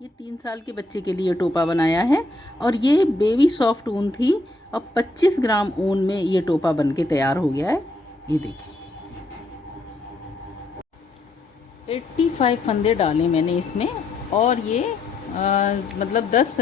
ये 3 साल के बच्चे के लिए टोपा बनाया है और ये बेबी सॉफ्ट ऊन थी और 25 ग्राम ऊन में ये टोपा बन के तैयार हो गया है। ये देखिए 85 फंदे डाले मैंने इसमें और ये मतलब 10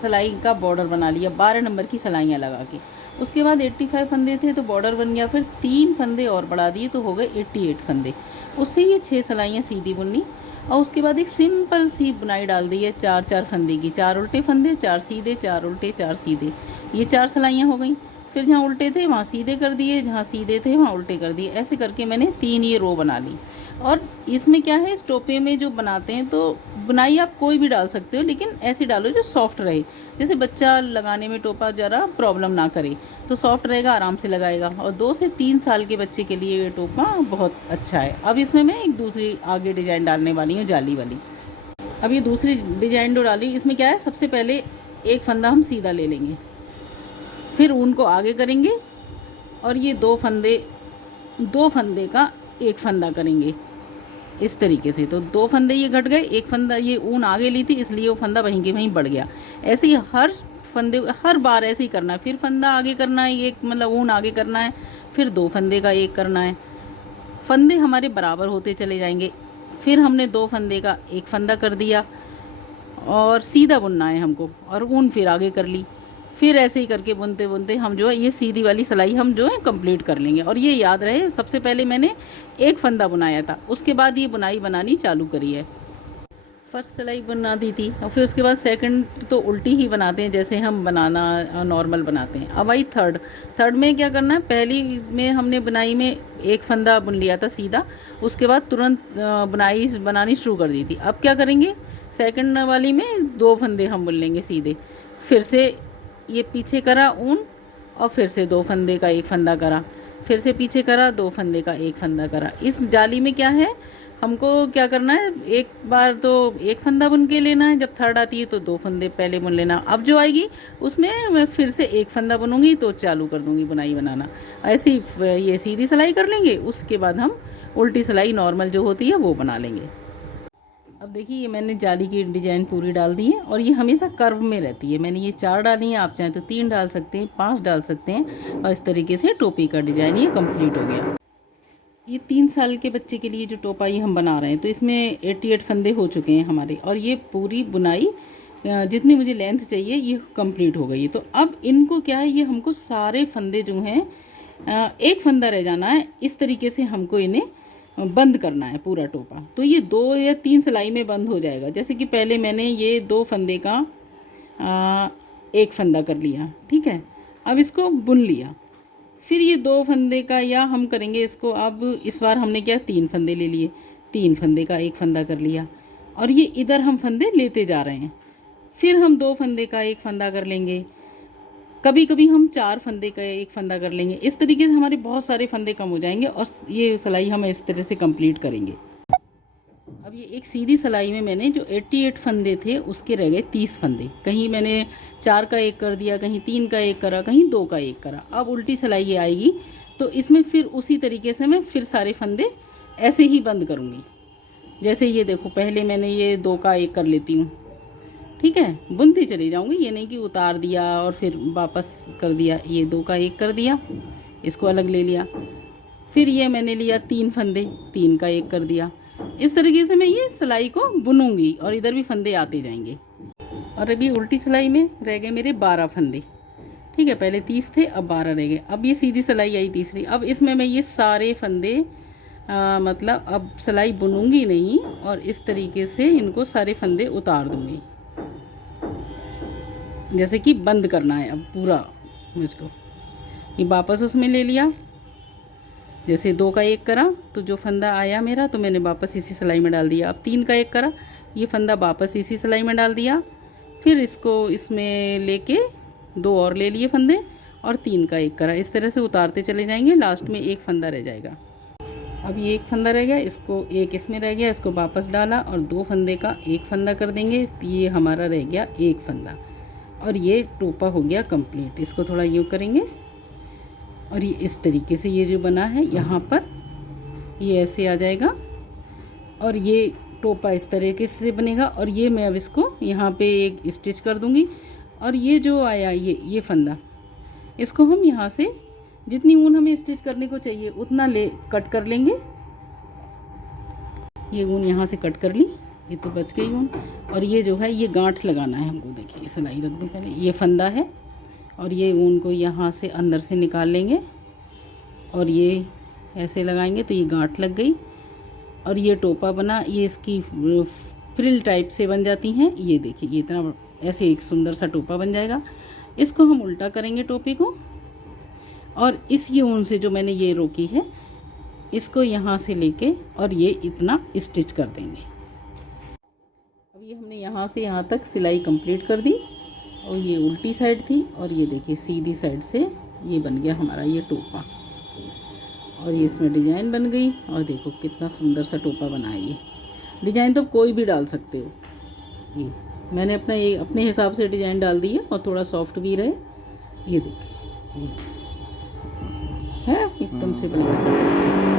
सिलाई का बॉर्डर बना लिया 12 नंबर की सिलाइयाँ लगा के। उसके बाद 85 फंदे थे तो बॉर्डर बन गया, फिर 3 फंदे और बढ़ा दिए तो हो गए 88 फंदे। उससे ये 6 सिलाइयाँ सीधी बुननी और उसके बाद एक सिंपल सी बुनाई डाल दी है 4-4 फंदे की, 4 उल्टे फंदे 4 सीधे, 4 उल्टे 4 सीधे, ये 4 सिलाइयाँ हो गई। फिर जहाँ उल्टे थे वहाँ सीधे कर दिए, जहाँ सीधे थे वहाँ उल्टे कर दिए, ऐसे करके मैंने 3 ये रो बना ली। और इसमें क्या है, इस टोपे में जो बनाते हैं तो बुनाई आप कोई भी डाल सकते हो, लेकिन ऐसी डालो जो सॉफ्ट रहे, जैसे बच्चा लगाने में टोपा ज़रा प्रॉब्लम ना करे, तो सॉफ्ट रहेगा, आराम से लगाएगा। और 2 से 3 साल के बच्चे के लिए ये टोपा बहुत अच्छा है। अब इसमें मैं एक दूसरी आगे डिज़ाइन डालने वाली हूँ, जाली वाली। अब ये दूसरी डिज़ाइन जो डाली, इसमें क्या है, सबसे पहले एक फंदा हम सीधा ले लेंगे, फिर ऊन को आगे करेंगे और ये 2 फंदे का एक फंदा करेंगे इस तरीके से। तो 2 फंदे ये घट गए, एक फंदा ये ऊन आगे ली थी इसलिए वो फंदा वहीं के वहीं बढ़ गया। ऐसे ही हर फंदे हर बार ऐसे ही करना है, फिर फंदा आगे करना है, एक मतलब ऊन आगे करना है, फिर 2 फंदे का एक करना है। फंदे हमारे बराबर होते चले जाएंगे। फिर हमने 2 फंदे का एक फंदा कर दिया और सीधा बुनना है हमको, और ऊन फिर आगे कर ली। फिर ऐसे ही करके बुनते बुनते हम जो है ये सीधी वाली सिलाई हम जो है कंप्लीट कर लेंगे। और ये याद रहे, सबसे पहले मैंने एक फंदा बुनाया था, उसके बाद ये बुनाई बनानी चालू करी है। फर्स्ट सिलाई बना दी थी और फिर उसके बाद सेकंड तो उल्टी ही बनाते हैं जैसे हम बनाना नॉर्मल बनाते हैं। अब आई थर्ड में क्या करना है, पहली में हमने बुनाई में एक फंदा बुन लिया था सीधा, उसके बाद तुरंत बुनाई बनानी शुरू कर दी थी। अब क्या करेंगे, सेकंड वाली में 2 फंदे हम बुन लेंगे सीधे, फिर से ये पीछे करा ऊन और फिर से 2 फंदे का एक फंदा करा, फिर से पीछे करा 2 फंदे का एक फंदा करा। इस जाली में क्या है, हमको क्या करना है, एक बार तो एक फंदा बुन के लेना है, जब थर्ड आती है तो 2 फंदे पहले बुन लेना। अब जो आएगी उसमें मैं फिर से एक फंदा बुनूंगी तो चालू कर दूंगी बुनाई बनाना। ऐसे ही ये सीधी सिलाई कर लेंगे, उसके बाद हम उल्टी सिलाई नॉर्मल जो होती है वो बना लेंगे। अब देखिए ये मैंने जाली की डिज़ाइन पूरी डाल दी है और ये हमेशा कर्व में रहती है। मैंने ये 4 डाली हैं, आप चाहें तो 3 डाल सकते हैं, 5 डाल सकते हैं। और इस तरीके से टोपी का डिज़ाइन ये कंप्लीट हो गया। ये 3 साल के बच्चे के लिए जो टोपा ये हम बना रहे हैं तो इसमें 88 फंदे हो चुके हैं हमारे, और ये पूरी बुनाई जितनी मुझे लेंथ चाहिए ये कंप्लीट हो गई है। तो अब इनको क्या है, ये हमको सारे फंदे जो हैं एक फंदा रह जाना है, इस तरीके से हमको इन्हें बंद करना है पूरा टोपा। तो ये 2 या 3 सिलाई में बंद हो जाएगा। जैसे कि पहले मैंने ये 2 फंदे का एक फंदा कर लिया, ठीक है, अब इसको बुन लिया, फिर ये 2 फंदे का, या हम करेंगे इसको, अब इस बार हमने क्या 3 फंदे ले लिए, 3 फंदे का एक फंदा कर लिया और ये इधर हम फंदे लेते जा रहे हैं। फिर हम 2 फंदे का एक फंदा कर लेंगे, कभी कभी हम 4 फंदे का एक फंदा कर लेंगे। इस तरीके से हमारे बहुत सारे फंदे कम हो जाएंगे और ये सिलाई हम इस तरह से कंप्लीट करेंगे। अब ये एक सीधी सिलाई में मैंने जो 88 फंदे थे उसके रह गए 30 फंदे। कहीं मैंने 4 का एक कर दिया, कहीं 3 का एक करा, कहीं 2 का एक करा। अब उल्टी सिलाई ये आएगी तो इसमें फिर उसी तरीके से मैं फिर सारे फंदे ऐसे ही बंद करूँगी। जैसे ये देखो, पहले मैंने ये 2 का एक कर लेती हूँ, ठीक है, बुनती चली जाऊँगी, ये नहीं कि उतार दिया और फिर वापस कर दिया। ये 2 का एक कर दिया, इसको अलग ले लिया, फिर ये मैंने लिया 3 फंदे, 3 का एक कर दिया। इस तरीके से मैं ये सिलाई को बुनूंगी और इधर भी फंदे आते जाएंगे। और अभी उल्टी सिलाई में रह गए मेरे 12 फंदे, ठीक है, पहले 30 थे अब 12 रह गए। अब ये सीधी सिलाई आई तीसरी, अब इसमें मैं ये सारे फंदे मतलब अब सिलाई बुनूंगी नहीं और इस तरीके से इनको सारे फंदे उतार दूंगी, जैसे कि बंद करना है अब पूरा मुझको। ये वापस उसमें ले लिया, जैसे 2 का एक करा तो जो फंदा आया मेरा तो मैंने वापस इसी सिलाई में डाल दिया। अब 3 का एक करा, ये फंदा वापस इसी सिलाई में डाल दिया, फिर इसको इसमें लेके 2 और ले लिए फंदे और 3 का एक करा। इस तरह से उतारते चले जाएंगे, लास्ट में एक फंदा रह जाएगा। अब ये एक फंदा रह गया, इसको एक इसमें रह गया, इसको वापस डाला और 2 फंदे का एक फंदा कर देंगे, तो ये हमारा रह गया एक फंदा और ये टोपा हो गया कंप्लीट। इसको थोड़ा यूँ करेंगे और ये इस तरीके से ये जो बना है यहाँ पर ये ऐसे आ जाएगा और ये टोपा इस तरीके से बनेगा। और ये मैं अब इसको यहाँ पे एक स्टिच कर दूँगी। और ये जो आया ये फंदा, इसको हम यहाँ से जितनी ऊन हमें स्टिच करने को चाहिए उतना कट कर लेंगे। ये ऊन यहाँ से कट कर ली, ये तो बच गई ऊन। और ये जो है ये गांठ लगाना है हमको। देखिए सिलाई रख दूँ पहले, ये फंदा है और ये ऊन को यहाँ से अंदर से निकाल लेंगे और ये ऐसे लगाएंगे तो ये गांठ लग गई। और ये टोपा बना, ये इसकी फ्रिल टाइप से बन जाती हैं। ये देखिए ये इतना ऐसे एक सुंदर सा टोपा बन जाएगा। इसको हम उल्टा करेंगे टोपी को और इस ये ऊन से जो मैंने ये रोकी है इसको यहाँ से लेके और ये इतना स्टिच कर देंगे। अब ये हमने यहाँ से यहाँ तक सिलाई कंप्लीट कर दी और ये उल्टी साइड थी और ये देखिए सीधी साइड से ये बन गया हमारा ये टोपा। और ये इसमें डिज़ाइन बन गई और देखो कितना सुंदर सा टोपा बना है। ये डिज़ाइन तो कोई भी डाल सकते हो। ये मैंने अपने हिसाब से डिज़ाइन डाल दी है और थोड़ा सॉफ्ट भी रहे। ये देखिए ये है एकदम से बढ़िया सा।